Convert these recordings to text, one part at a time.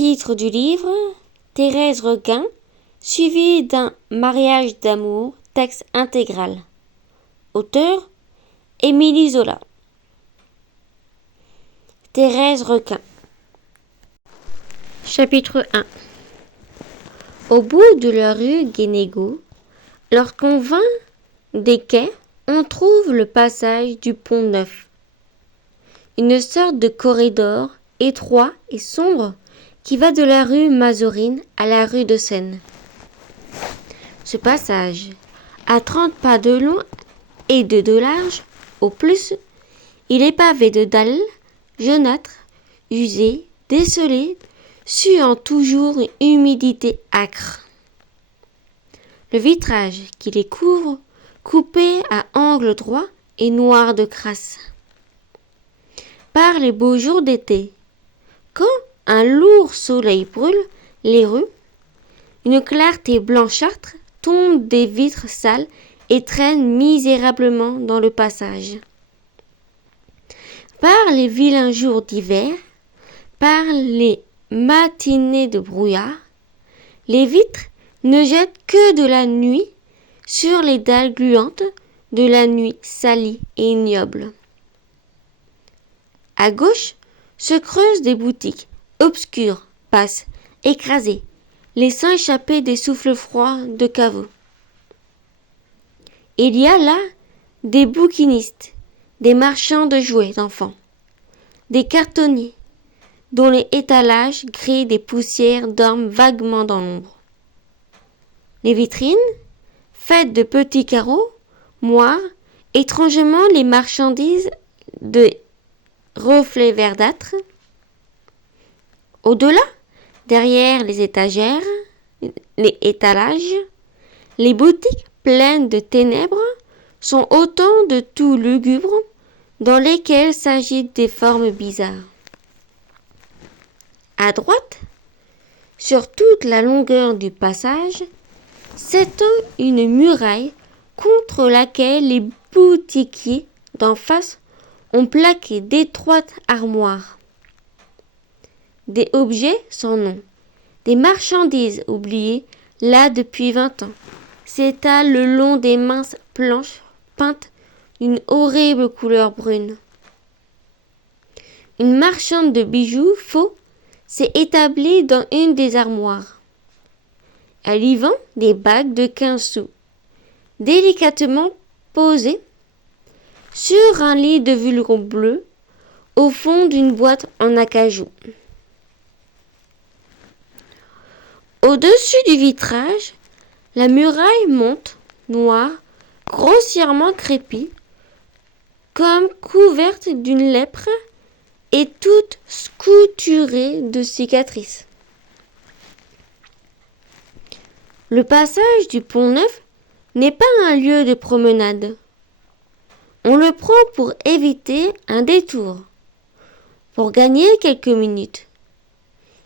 Titre du livre: Thérèse Requin, suivi d'un mariage d'amour, texte intégral. Auteur: Émilie Zola. Thérèse Requin. Chapitre 1. Au bout de la rue Guénégaud, lorsqu'on vint des quais, on trouve le passage du Pont-Neuf, une sorte de corridor étroit et sombre qui va de la rue Mazorine à la rue de Seine. Ce passage, à 30 pas de long et de large au plus, il est pavé de dalles jaunâtres, usées, décelées, suant toujours une humidité âcre. Le vitrage qui les couvre, coupé à angle droit, est noir de crasse. Par les beaux jours d'été, quand un lourd soleil brûle les rues, une clarté blanchâtre tombe des vitres sales et traîne misérablement dans le passage. Par les vilains jours d'hiver, par les matinées de brouillard, les vitres ne jettent que de la nuit sur les dalles gluantes de la nuit salie et ignoble. À gauche se creusent des boutiques obscures, basses, écrasées, laissant échapper des souffles froids de caveaux. Il y a là des bouquinistes, des marchands de jouets d'enfants, des cartonniers, dont les étalages gris des poussières dorment vaguement dans l'ombre. Les vitrines, faites de petits carreaux, moires, étrangement les marchandises de reflets verdâtres. Au-delà, derrière les étagères, les étalages, les boutiques pleines de ténèbres sont autant de tout lugubres dans lesquels s'agitent des formes bizarres. À droite, sur toute la longueur du passage, s'étend une muraille contre laquelle les boutiquiers d'en face ont plaqué d'étroites armoires. Des objets sans nom, des marchandises oubliées là depuis 20 ans, s'étalent le long des minces planches peintes d'une horrible couleur brune. Une marchande de bijoux faux s'est établie dans une des armoires. Elle y vend des bagues de 15 sous, délicatement posées sur un lit de velours bleu au fond d'une boîte en acajou. Au-dessus du vitrage, la muraille monte, noire, grossièrement crépie, comme couverte d'une lèpre et toute couturée de cicatrices. Le passage du Pont-Neuf n'est pas un lieu de promenade. On le prend pour éviter un détour, pour gagner quelques minutes.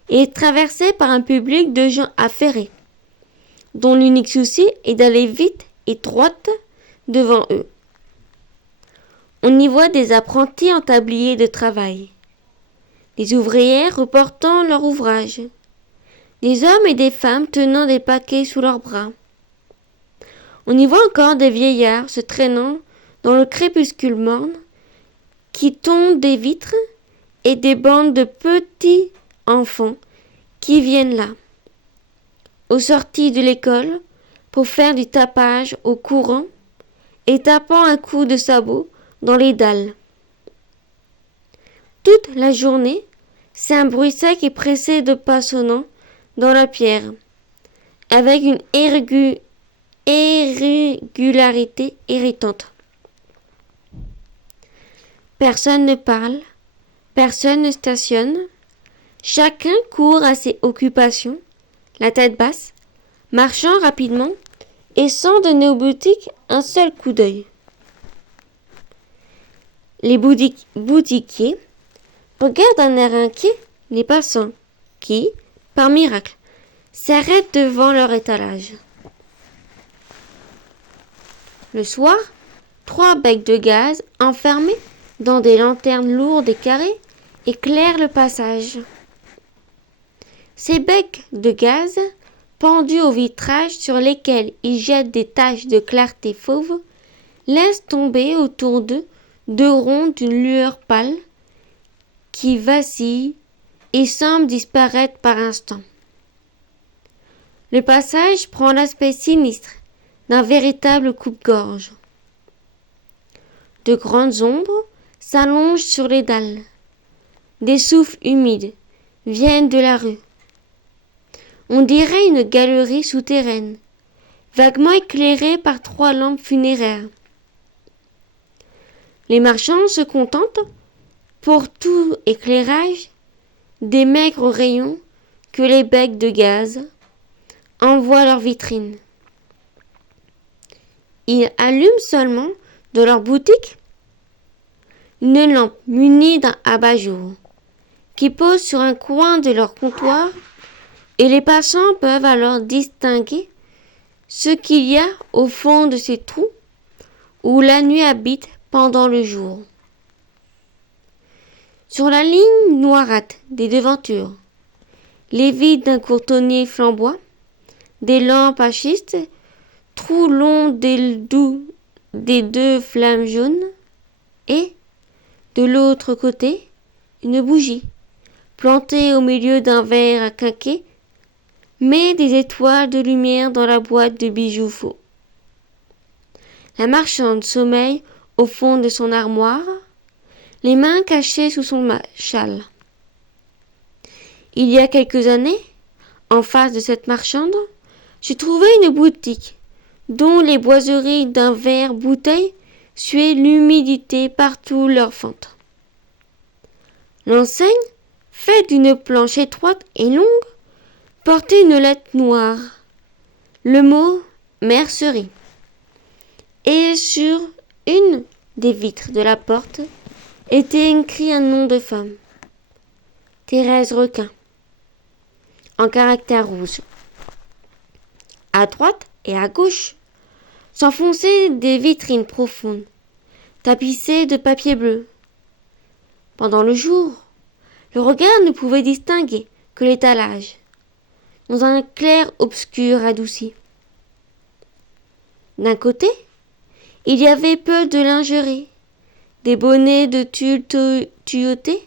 Il est traversé par un public de gens affairés, dont l'unique souci est d'aller vite et droit devant eux. On y voit des apprentis en tablier de travail, des ouvrières reportant leur ouvrage, des hommes et des femmes tenant des paquets sous leurs bras. On y voit encore des vieillards se traînant dans le crépuscule morne qui tombe des vitres et des bandes de petits enfants qui viennent là, aux sorties de l'école, pour faire du tapage au courant et tapant un coup de sabot dans les dalles. Toute la journée, c'est un bruit sec et pressé de pas sonnants dans la pierre, avec une irrégularité irritante. Personne ne parle, personne ne stationne, chacun court à ses occupations, la tête basse, marchant rapidement et sans donner aux boutiques un seul coup d'œil. Les boutiquiers regardent d'un air inquiet les passants qui, par miracle, s'arrêtent devant leur étalage. Le soir, 3 becs de gaz enfermés dans des lanternes lourdes et carrées éclairent le passage. Ces becs de gaz, pendus au vitrage sur lesquels ils jettent des taches de clarté fauve, laissent tomber autour d'eux deux ronds d'une lueur pâle qui vacillent et semblent disparaître par instants. Le passage prend l'aspect sinistre d'un véritable coupe-gorge. De grandes ombres s'allongent sur les dalles. Des souffles humides viennent de la rue. On dirait une galerie souterraine, vaguement éclairée par 3 lampes funéraires. Les marchands se contentent, pour tout éclairage, des maigres rayons que les becs de gaz envoient leurs vitrines. Ils allument seulement dans leur boutique une lampe munie d'un abat-jour qui pose sur un coin de leur comptoir, et les passants peuvent alors distinguer ce qu'il y a au fond de ces trous où la nuit habite pendant le jour. Sur la ligne noirâtre des devantures, les vides d'un courtonnier flamboie, des lampes à schiste, trous longs des 2 flammes jaunes, et, de l'autre côté, une bougie, plantée au milieu d'un verre à quinquer, met des étoiles de lumière dans la boîte de bijoux faux. La marchande sommeille au fond de son armoire, les mains cachées sous son châle. Il y a quelques années, en face de cette marchande, je trouvais une boutique dont les boiseries d'un verre bouteille suaient l'humidité partout leur fente. L'enseigne, faite d'une planche étroite et longue, portait une lettre noire, le mot mercerie, et sur une des vitres de la porte était écrit un nom de femme, Thérèse Requin, en caractères rouges. À droite et à gauche s'enfonçaient des vitrines profondes, tapissées de papier bleu. Pendant le jour, le regard ne pouvait distinguer que l'étalage, dans un clair-obscur adouci. D'un côté, il y avait peu de lingerie, des bonnets de tulle tuyautés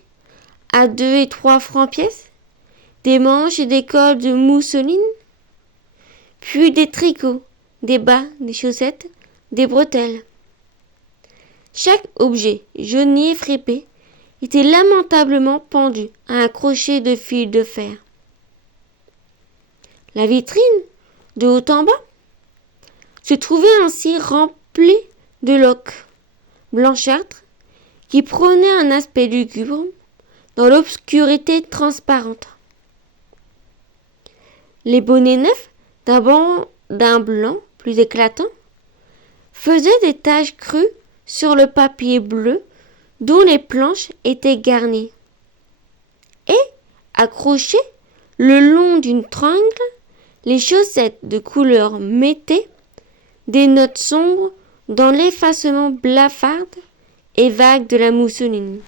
à 2 et 3 francs pièce, des manches et des cols de mousseline, puis des tricots, des bas, des chaussettes, des bretelles. Chaque objet jauni et fripé était lamentablement pendu à un crochet de fil de fer. La vitrine, de haut en bas, se trouvait ainsi remplie de loques blanchâtres qui prenaient un aspect lugubre dans l'obscurité transparente. Les bonnets neufs d'un blanc plus éclatant faisaient des taches crues sur le papier bleu dont les planches étaient garnies. Et, accrochées le long d'une tringle, les chaussettes de couleur mettaient des notes sombres dans l'effacement blafarde et vague de la mousseline.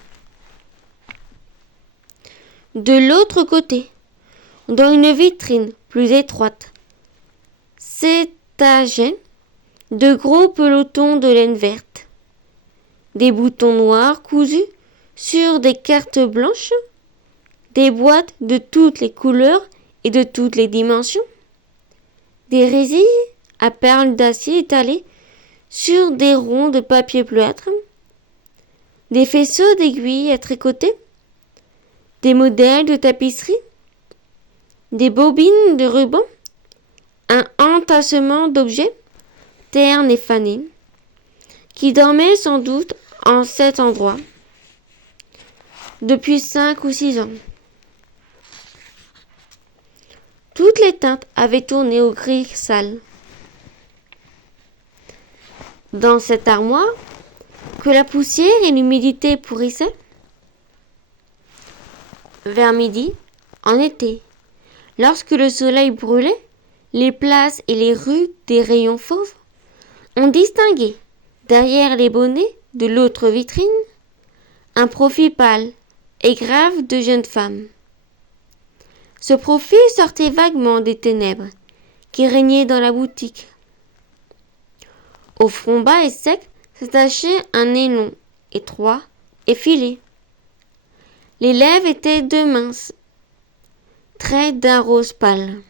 De l'autre côté, dans une vitrine plus étroite, s'étageaient de gros pelotons de laine verte, des boutons noirs cousus sur des cartes blanches, des boîtes de toutes les couleurs et de toutes les dimensions, des résilles à perles d'acier étalées sur des ronds de papier bleuâtre, des faisceaux d'aiguilles à tricoter, des modèles de tapisserie, des bobines de ruban, un entassement d'objets, ternes et fanés, qui dormaient sans doute en cet endroit depuis 5 ou 6 ans. Toutes les teintes avaient tourné au gris sale. Dans cette armoire, que la poussière et l'humidité pourrissaient, vers midi, en été, lorsque le soleil brûlait les places et les rues des rayons fauves, on distinguait, derrière les bonnets de l'autre vitrine, un profil pâle et grave de jeune femme. Ce profil sortait vaguement des ténèbres qui régnaient dans la boutique. Au front bas et sec s'attachait un nez long, étroit, effilé. Les lèvres étaient deux minces traits d'un rose pâle.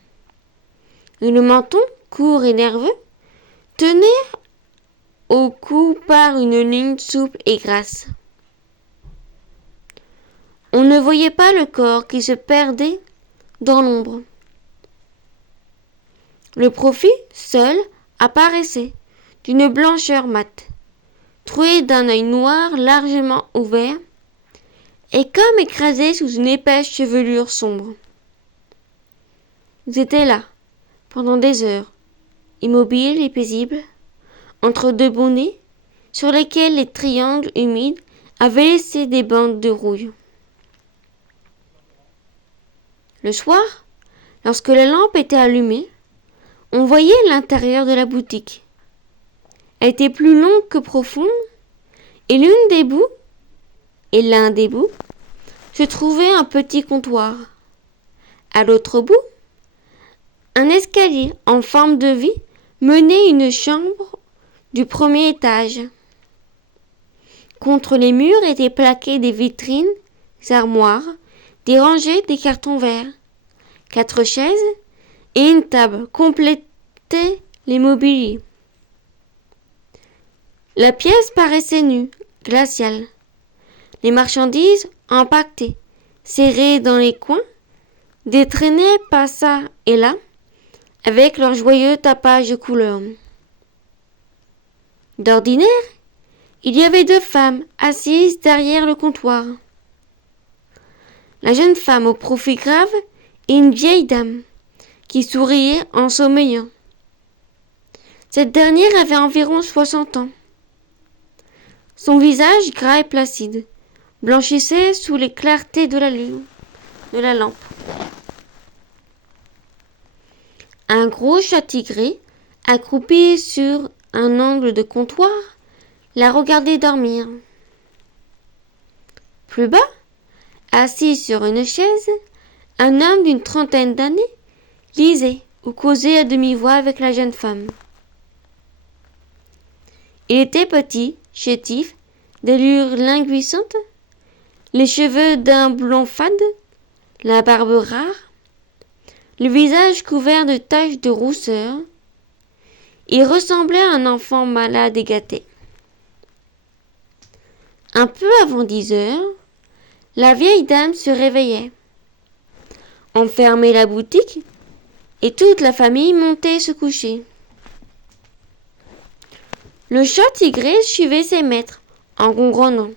Et le menton, court et nerveux, tenait au cou par une ligne souple et grasse. On ne voyait pas le corps qui se perdait dans l'ombre. Le profil, seul, apparaissait d'une blancheur mate, troué d'un œil noir largement ouvert et comme écrasé sous une épaisse chevelure sombre. Ils étaient là, pendant des heures, immobiles et paisibles, entre deux bonnets, sur lesquels les triangles humides avaient laissé des bandes de rouille. Le soir, lorsque la lampe était allumée, on voyait l'intérieur de la boutique. Elle était plus longue que profonde, et l'un des bouts, se trouvait un petit comptoir. À l'autre bout, un escalier en forme de V menait une chambre du premier étage. Contre les murs étaient plaquées des vitrines, des armoires, des rangées, des cartons verts. 4 chaises et une table complétaient les mobiliers. La pièce paraissait nue, glaciale. Les marchandises empaquetées, serrées dans les coins, détraînaient pas ça et là, avec leur joyeux tapage de couleurs. D'ordinaire, il y avait 2 femmes assises derrière le comptoir. La jeune femme au profil grave et une vieille dame qui souriait en sommeillant. Cette dernière avait environ 60 ans. Son visage gras et placide blanchissait sous les clartés de la lampe. Un gros chat tigré, accroupi sur un angle de comptoir, la regardait dormir. Plus bas, assis sur une chaise, un homme d'une trentaine d'années lisait ou causait à demi-voix avec la jeune femme. Il était petit, chétif, d'allure languissante, les cheveux d'un blond fade, la barbe rare, le visage couvert de taches de rousseur. Il ressemblait à un enfant malade et gâté. Un peu avant 10 heures, la vieille dame se réveillait. On fermait la boutique et toute la famille montait se coucher. Le chat tigré suivait ses maîtres en ronronnant,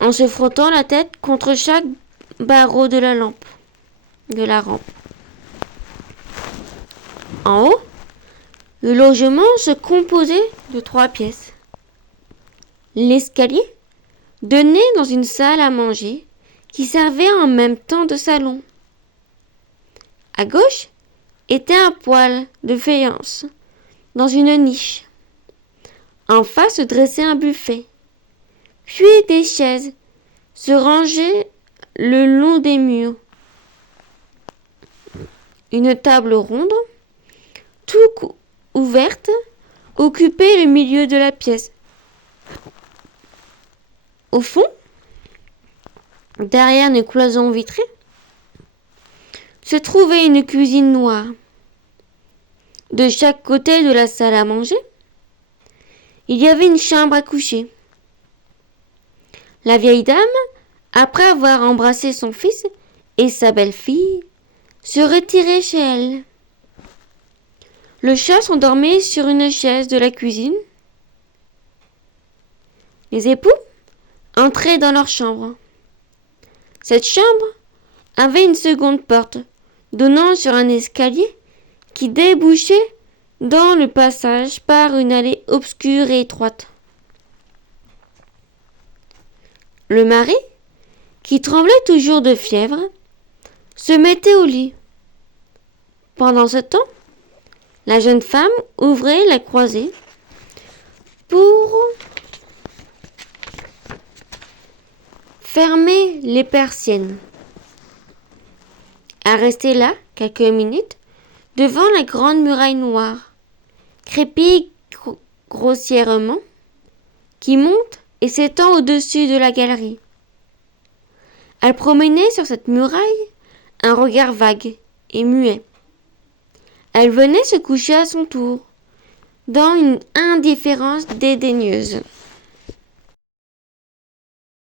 en se frottant la tête contre chaque barreau de la rampe. En haut, le logement se composait de 3 pièces. L'escalier donnait dans une salle à manger qui servait en même temps de salon. À gauche était un poêle de faïence dans une niche. En face se dressait un buffet, puis des chaises se rangeaient le long des murs. Une table ronde, tout ouverte, occupait le milieu de la pièce. Au fond, derrière une cloison vitrée, se trouvait une cuisine noire. De chaque côté de la salle à manger, il y avait une chambre à coucher. La vieille dame, après avoir embrassé son fils et sa belle-fille, se retirait chez elle. Le chat s'endormait sur une chaise de la cuisine. Les époux entraient dans leur chambre. Cette chambre avait une seconde porte donnant sur un escalier qui débouchait dans le passage par une allée obscure et étroite. Le mari, qui tremblait toujours de fièvre, se mettait au lit. Pendant ce temps, la jeune femme ouvrait la croisée pour fermer les persiennes. à rester là quelques minutes devant la grande muraille noire, crépie grossièrement, qui monte et s'étend au-dessus de la galerie. Elle promenait sur cette muraille un regard vague et muet. Elle venait se coucher à son tour, dans une indifférence dédaigneuse.